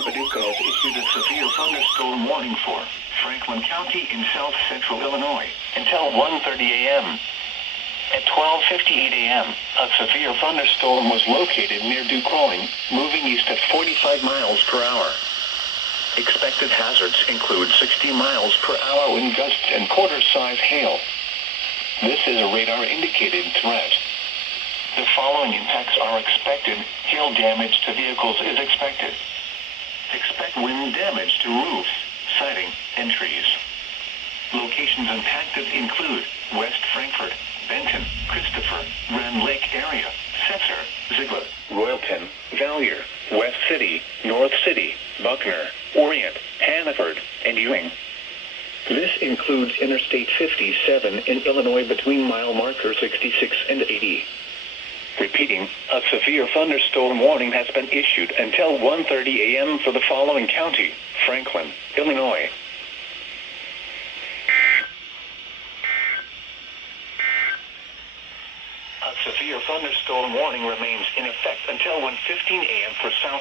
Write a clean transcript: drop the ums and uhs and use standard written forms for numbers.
Paducah has issued a severe thunderstorm warning for Franklin County in south central Illinois until 1:30 a.m. At 12:58 a.m., a severe thunderstorm was located near DuQuoin, moving east at 45 miles per hour. Expected hazards include 60 miles per hour wind gusts and quarter-size hail. This is a radar-indicated threat. The following impacts are expected. Hail damage to vehicles is expected. Expect wind damage to roofs, siding, and trees. Locations impacted include West Frankfort, Benton, Christopher, Grand Lake area, Setzer, Ziegler, Royalton, Valier, West City, North City, Buckner, Orient, Hannaford, and Ewing. This includes Interstate 57 in Illinois between mile marker 66 and 80. Repeating, a severe thunderstorm warning has been issued until 1:30 a.m. for the following county: Franklin, Illinois. A severe thunderstorm warning remains in effect until 1:15 a.m. for southeast